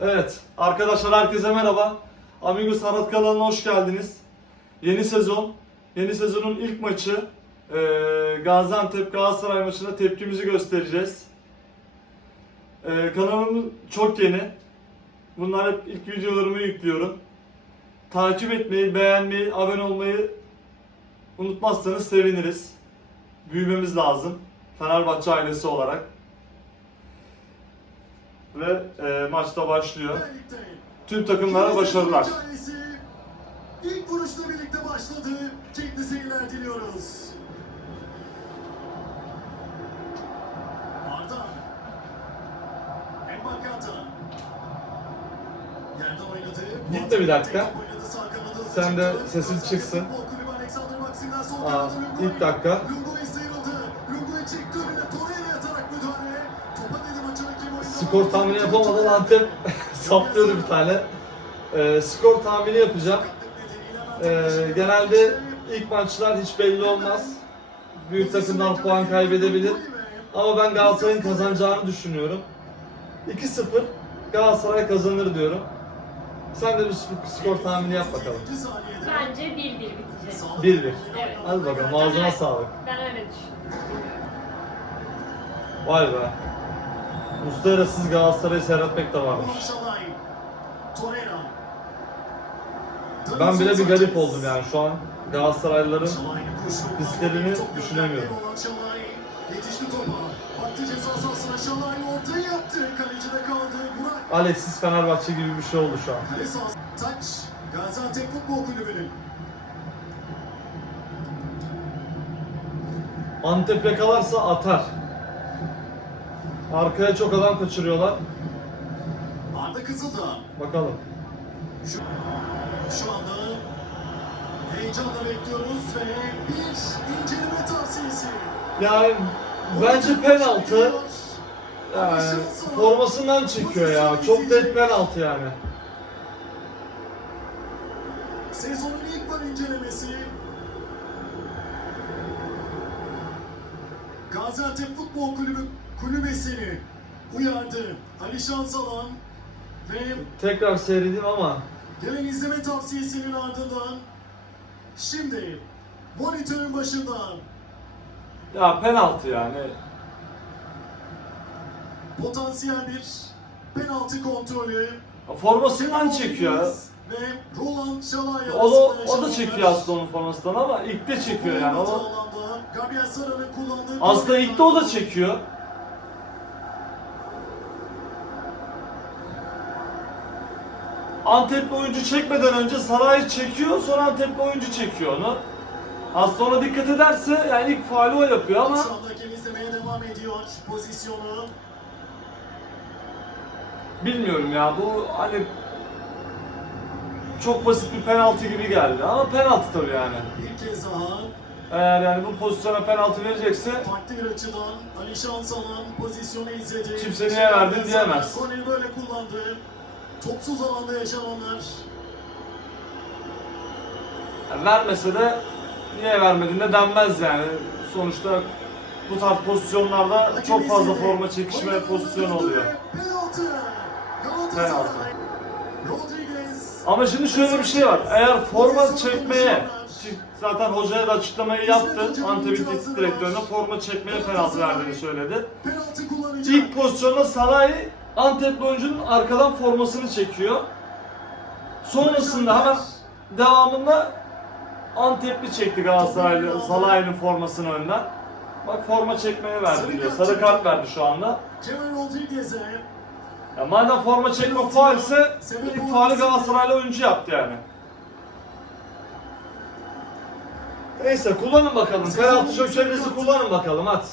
Evet, arkadaşlar herkese merhaba. Amigos Sanat kanalına hoş geldiniz. Yeni sezon, yeni sezonun ilk maçı eee, Gaziantep Galatasaray maçında tepkimizi göstereceğiz. Eee kanalım çok yeni. Bunlar hep ilk videolarımı yüklüyorum. Takip etmeyi, beğenmeyi, abone olmayı unutmazsanız seviniriz. Büyümemiz lazım. Fenerbahçe ailesi olarak. Ve eee maçta başlıyor. Tüm takımlara başarılar. İlk vuruşla birlikte başladı. Keyifli seyirler diliyoruz. Arda. Mbakata. Yerden oynadı. Git de bir dakika. Sen de sesin çıksın. Aa, ilk dakika. Skor tahmini yapamadan Antep saplıyordu bir tane. Eee, skor tahmini yapacağım. Eee, genelde ilk maçlar hiç belli olmaz. Büyük takımlar puan kaybedebilir. Ama ben Galatasaray'ın kazanacağını düşünüyorum. 2-0 Galatasaray kazanır diyorum. Sen de bir skor- tahmini yap bakalım. Bence 1-1 bitecek. 1-1. Evet. Hadi bakalım ağzına sağlık. Ben öyle düşünüyorum. Vay be. Muslera siz Galatasaray'ı seyretmek de varmış. Ben bile bir garip oldum yani şu an Galatasaraylıların hislerini düşünemiyorum. Alexis Fenerbahçe gibi bir şey oldu şu an. Taç. Gaziantep. Antep yakalarsa atar. Arkaya çok adam kaçırıyorlar. Arda Kızıldağ. Bakalım. Şu, şu anda heyecanla bekliyoruz ve bir inceleme tavsiyesi. Yani bence penaltı. Yani formasından çekiyor ya. Çok net penaltı yani. Sezonun ilk var incelemesi. Gaziantep Futbol Kulübü kulübesini uyardı. Ali Şansalan ve Tekrar seyredeyim ama gelen izleme tavsiyesinin ardından şimdi monitörün başında ya penaltı yani. potansiyel bir penaltı kontrolü. Formasından çekiyor. Ve Roland Şalay O da, o da çekiyor aslında onun formasından ama ilk de çekiyor yani. O, Gabriel Sara'nın kullandığı aslında ilk de o da çekiyor. Antepli oyuncu çekmeden önce Saray çekiyor, sonra Antepli oyuncu çekiyor onu. Aslında ona dikkat ederse yani ilk faali o yapıyor ama devam ediyor pozisyonu. bilmiyorum ya bu hani çok basit bir penaltı gibi geldi ama penaltı tabii yani. Bir kez daha Eğer yani bu pozisyona penaltı verecekse farklı bir açıdan Ali Şansalan pozisyonu izledi. Kimse niye verdin diyemez. Korneri böyle kullandı. Topsuz alanda yaşananlar. yani vermese de niye vermedin de denmez yani. Sonuçta bu tarz pozisyonlarda Hakem çok fazla izledi. forma çekişme pozisyonu oluyor. Penaltı. Ama şimdi şöyle bir şey var. Eğer forma çekmeye zaten hocaya da açıklamayı yaptı. Antep'in teknik direktörüne forma çekmeye penaltı verdiğini söyledi. İlk pozisyonda Saray Antepli oyuncunun arkadan formasını çekiyor. Sonrasında hemen devamında Antepli çekti Galatasaraylı Salah'ın formasını önden. Bak forma çekmeye verdi diyor. Sarı kart verdi şu anda. Ya madem forma çekme faal ise ilk faali Galatasaraylı oyuncu yaptı yani. Neyse kullanın bakalım. Penaltı şökerinizi kullanın bakalım hadi.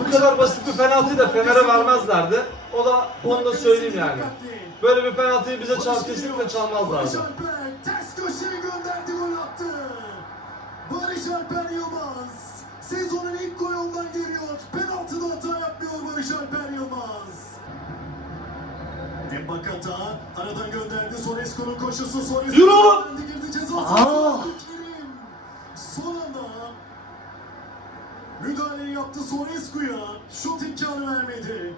Bu kadar basit bir penaltıyı da Fener'e vermezlerdi. O da onu da söyleyeyim yani. Böyle bir penaltıyı bize çal kesinlikle çalmazlardı. Ters köşeye gönderdi gol attı. Barış Alper Yılmaz sezonun ilk golünden geliyor. Penaltıda hata yapmıyor Barış Alper Yılmaz. Embakata aradan gönderdi Sorescu'nun koşusu gönderdi, girdi ceza Aa! sahasına. yaptı Sorescu'ya. Şut imkanı vermedi.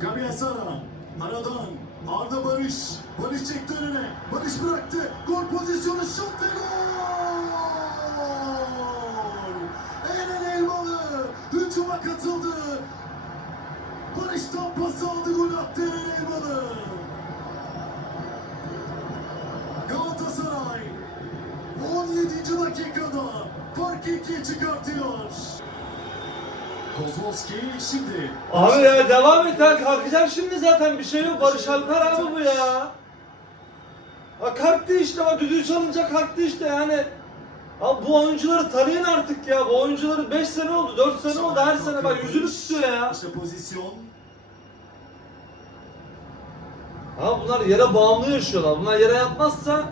Gabriel Sara aradan Arda Barış. Barış çekti önüne. Barış bıraktı. Gol pozisyonu şut. Çıkartıyor. Kozlowski şimdi Abi ya devam et ha kalkacak şimdi zaten bir şey yok Barış Alper abi bu ya. Ha kalktı işte bak düdüğü çalınca kalktı işte yani. Abi bu oyuncuları tanıyın artık ya. Bu oyuncuları 5 sene oldu, 4 sene oldu. Her sene bak yüzünü tutuyor ya. İşte pozisyon. Ha bunlar yere bağımlı yaşıyorlar. Bunlar yere yatmazsa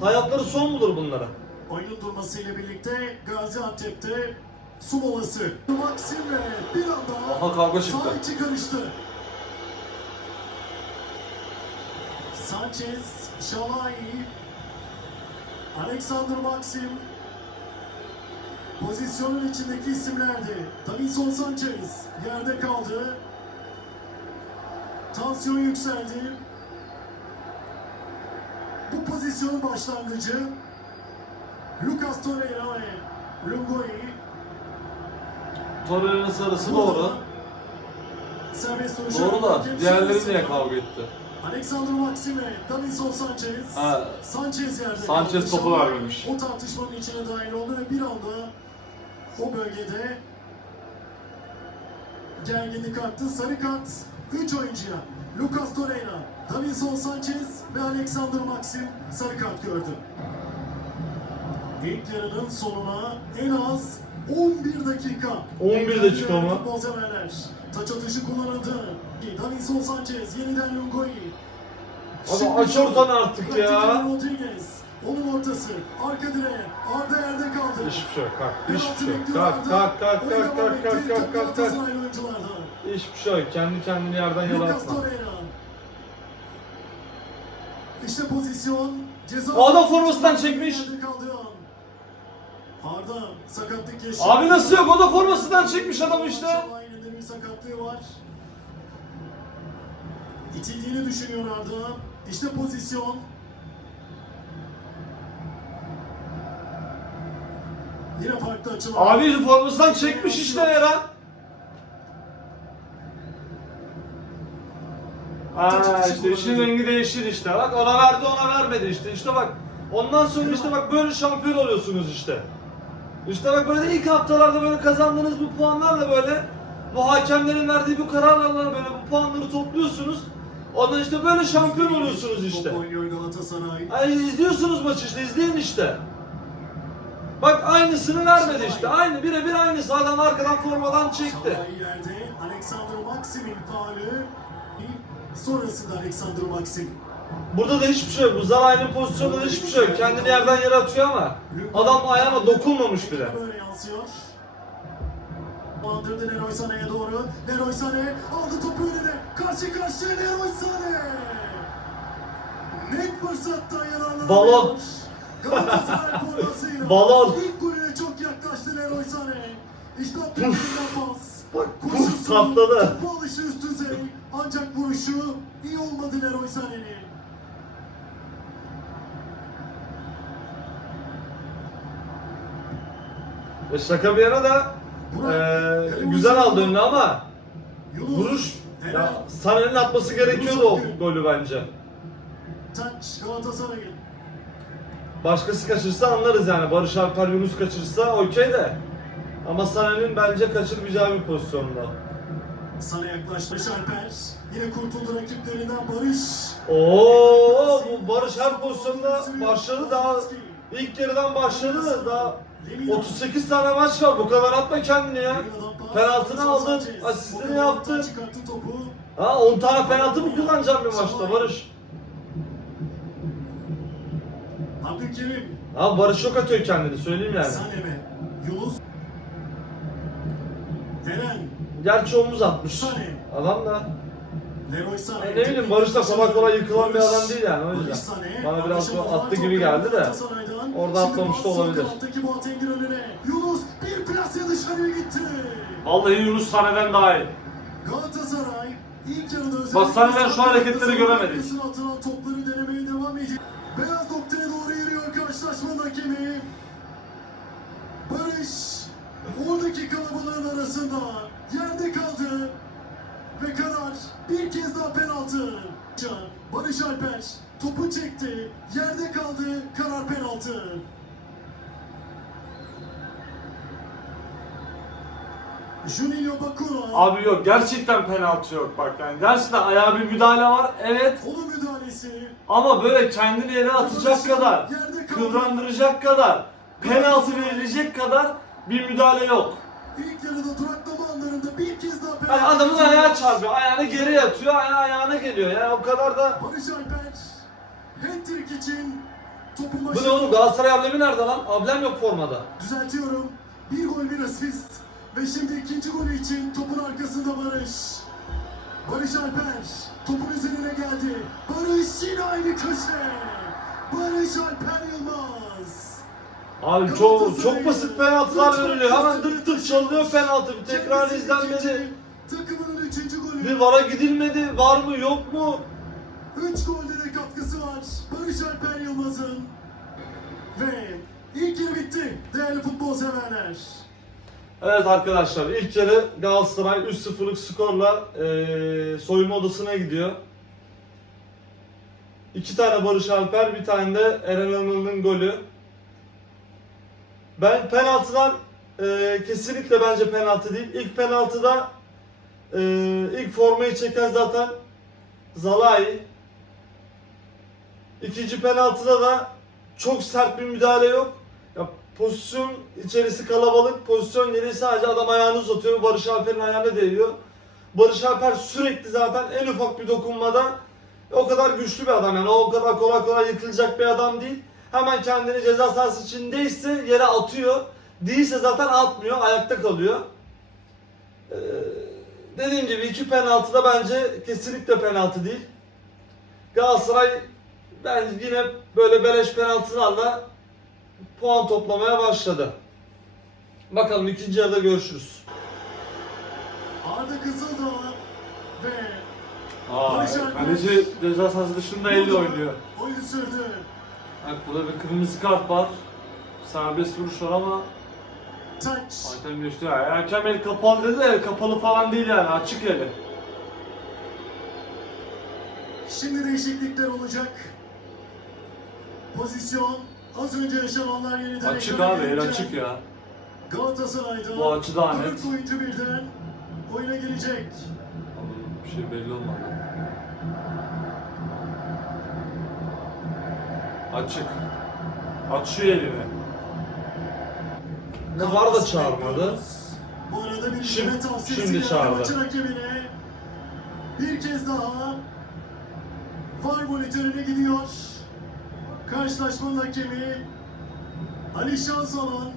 hayatları son bulur bunlara. Oyunun durmasıyla birlikte Gaziantep'te su molası. Maxim ve bir anda Aha kavga çıktı. sağ içi karıştı. Sanchez, Şalai, Alexander Maxim pozisyonun içindeki isimlerdi. Davinson Sanchez yerde kaldı. Tansiyon yükseldi. Bu pozisyonun başlangıcı Lucas Torreira ve Lungoi Torreira'nın sarısı doğru. Doğru da diğerleri niye kavga etti? Alexander Maxim ve Davinson Sanchez. Ha, Sanchez yerde Sanchez topu vermemiş. O tartışmanın içine dahil oldu ve bir anda o bölgede gerginlik arttı. Sarı kart 3 oyuncuya. Lucas Torreira, Davinson Sanchez ve Alexander Maxim sarı kart gördü. İlk yarının sonuna en az 11 dakika. 11 dakika mı? Futbol severler. Taç atışı kullanıldı. Davinson Sanchez yeniden Lungoi. Abi aç ortanı artık ya. Rodriguez. Onun ortası. Arka direğe. Arda yerde kaldı. Hiçbir şey yok kalk. Hiçbir şey yok. Kalk kalk kalk kalk kalk kalk etti. kalk kalk kalk. Galatasaraylı oyunculardan. Hiçbir şey yok. Kendi kendini yerden Lucas atma. İşte pozisyon. Ceza O da formasından çekmiş. An. Arda sakatlık yaşıyor. Abi nasıl yok? O da formasından çekmiş adam işte. Bir sakatlığı var. İtildiğini düşünüyor Arda. İşte pozisyon. Yine farklı açılar. Abi formasından çekmiş işte Eren. Aa işte işin rengi değişir işte. Bak ona verdi ona vermedi işte. İşte bak ondan sonra işte bak böyle şampiyon oluyorsunuz işte. İşte bak böyle ilk haftalarda böyle kazandığınız bu puanlarla böyle bu hakemlerin verdiği bu kararlarla böyle bu puanları topluyorsunuz. Ondan işte böyle şampiyon oluyorsunuz işte. Ay izliyorsunuz maçı işte izleyin işte. Bak aynısını vermedi işte. Aynı birebir aynısı. Adam arkadan formadan çekti. Alexander Maxim'in faulü. Sonrasında Alexander Maxim. Burada da hiçbir şey yok. Bu Zaray'ın pozisyonunda da hiçbir şey yok. Kendini yerden yere atıyor ama adam ayağına dokunmamış bile. Böyle yansıyor. Bandırdı Leroy Sané'ye doğru. Leroy Sané aldı topu önüne. Karşı karşıya Leroy Sané. Net fırsattan yararlanıyor. Balon. Galatasaray formasıyla. Balon. İlk golüne çok yaklaştı Leroy Sané. İşte pürüzden pas. Bak puf patladı. Topu alışı üst düzey. Ancak vuruşu iyi olmadı Leroy Sané'nin. E şaka bir yana da e, güzel aldı önüne ama Yunus. vuruş Helal. ya Sané'nin atması gerekiyordu o golü bence. Taç Galatasaray'ın. Başkası kaçırsa anlarız yani. Barış Alper Yunus kaçırsa okey de. Ama Sané'nin bence kaçırmayacağı bir pozisyonda. Sana yaklaştı Barış Alper. Yine kurtuldu rakiplerinden Barış. Oo bu Barış her pozisyonda başladı daha ilk yarıdan başladı daha 38 tane maç var bu kadar atma kendini ya. Penaltını aldın, asistini yaptın. Ha 10 tane penaltı mı kullanacağım bir maçta Barış? Abdülkerim. Ha Barış çok atıyor kendini söyleyeyim yani. Sané Yunus. Eren. Gerçi omuz atmış. Adam da. E ne bileyim, Barış da kolay kolay yıkılan bir adam değil yani, o yüzden. Bana biraz attı gibi geldi de. Orada atlamış da olabilir. Yunus bir plase dışarıya gitti. Vallahi Yunus Sané'den daha iyi. Galatasaray İlk yarıda özellikle Bak sen ben şu hareketleri göremedik. atılan topları denemeye devam ediyor. Beyaz noktaya doğru yürüyor karşılaşmanın hakemi. Barış oradaki kalabalığın arasında yerde kaldı ve karar bir kez daha penaltı. Barış Alper topu çekti, yerde kaldı, karar penaltı. Juninho Bakura. Abi yok gerçekten penaltı yok bak yani gerçekten ayağa bir müdahale var evet Onun müdahalesi. ama böyle kendini yere atacak kadar kıvrandıracak kadar penaltı verilecek kadar bir müdahale yok. İlk yarıda duraklama anlarında bir kez daha penaltı. Yani adamın ayağı çarpıyor ayağını geri yatıyor ayağı ayağına geliyor yani o kadar da Barış Alper hat-trick için topun Bu başında. ne oğlum Galatasaray ablemi nerede lan? Ablem yok formada. Düzeltiyorum. Bir gol bir asist. Ve şimdi ikinci golü için topun arkasında Barış. Barış Alper topun üzerine geldi. Barış yine aynı köşe. Barış Alper Yılmaz. Abi çok çok basit penaltılar veriliyor. Hemen tık tık çalıyor penaltı. Bir tekrar izlenmedi. Takımının üçüncü golü. Bir vara gidilmedi. Var mı yok mu? Üç golde de katkısı var Barış Alper Yılmaz'ın. Ve ilk yarı bitti değerli futbol severler. Evet arkadaşlar ilk yarı Galatasaray 3-0'lık skorla eee soyunma odasına gidiyor. İki tane Barış Alper, bir tane de Eren Anıl'ın golü. Ben penaltıdan eee, kesinlikle bence penaltı değil. İlk penaltıda eee, ilk formayı çeken zaten Zalai. İkinci penaltıda da çok sert bir müdahale yok. Ya pozisyon içerisi kalabalık, pozisyon yeri sadece adam ayağını uzatıyor, Barış Alper'in ayağına değiyor. Barış Alper sürekli zaten en ufak bir dokunmada o kadar güçlü bir adam yani o kadar kolay kolay yıkılacak bir adam değil. Hemen kendini ceza sahası içindeyse yere atıyor. Değilse zaten atmıyor, ayakta kalıyor. Ee, dediğim gibi iki penaltı da bence kesinlikle penaltı değil. Galatasaray bence yine böyle beleş penaltılarla puan toplamaya başladı. Bakalım ikinci yarıda görüşürüz. Arda Kızıldağ ve Aa, Barış Alper. kaleci ceza sahası dışında elle oynuyor. oyunu sürdü. Bak burada bir kırmızı kart var. Serbest vuruş var ama hakem geçti. Yani hakem el kapalı dedi de kapalı falan değil yani açık eli. Şimdi değişiklikler olacak. Pozisyon az önce yaşananlar yeniden Açık abi el açık ya. Galatasaray'da Bu açı daha net. oyuncu birden oyuna girecek. Bir şey belli olmadı. Açık. Açıyor elini. Ne var da çağırmadı. Bu arada bir Şimdi- tavsiyesi şimdi çağırdı. maçın hakemine. Bir kez daha VAR monitörüne gidiyor. Karşılaşmanın hakemi Ali Şansalan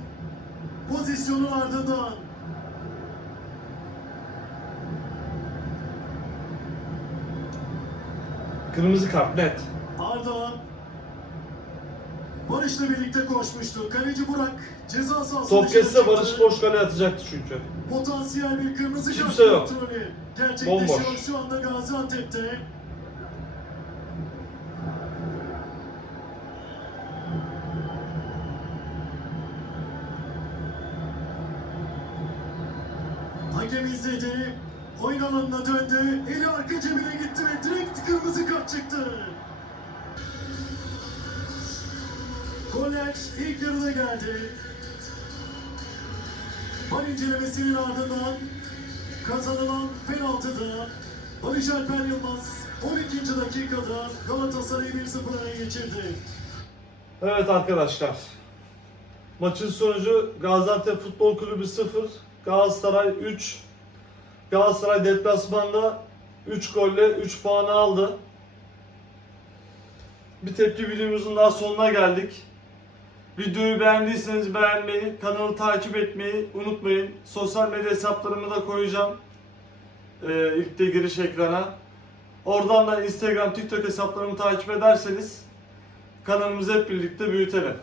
pozisyonun ardından Kırmızı kart net. Arda Barış'la birlikte koşmuştu. Kaleci Burak ceza sahası Top çıktı. Barış boş kale atacaktı çünkü. Potansiyel bir kırmızı kart Kimse yok. kontrolü gerçekleşiyor Bomboş. şu anda Gaziantep'te. Hakem izledi. Oyun alanına döndü. Eli arka Goller ilk yarıda geldi. Var incelemesinin ardından kazanılan penaltıda Barış Alper Yılmaz 12. dakikada Galatasaray'ı 1-0 öne geçirdi. Evet arkadaşlar. Maçın sonucu Gaziantep Futbol Kulübü 0, Galatasaray 3. Galatasaray deplasmanda 3 golle 3 puanı aldı. Bir tepki videomuzun daha sonuna geldik. Videoyu beğendiyseniz beğenmeyi, kanalı takip etmeyi unutmayın. Sosyal medya hesaplarımı da koyacağım. Ee, ilk de giriş ekrana. Oradan da Instagram, TikTok hesaplarımı takip ederseniz kanalımızı hep birlikte büyütelim.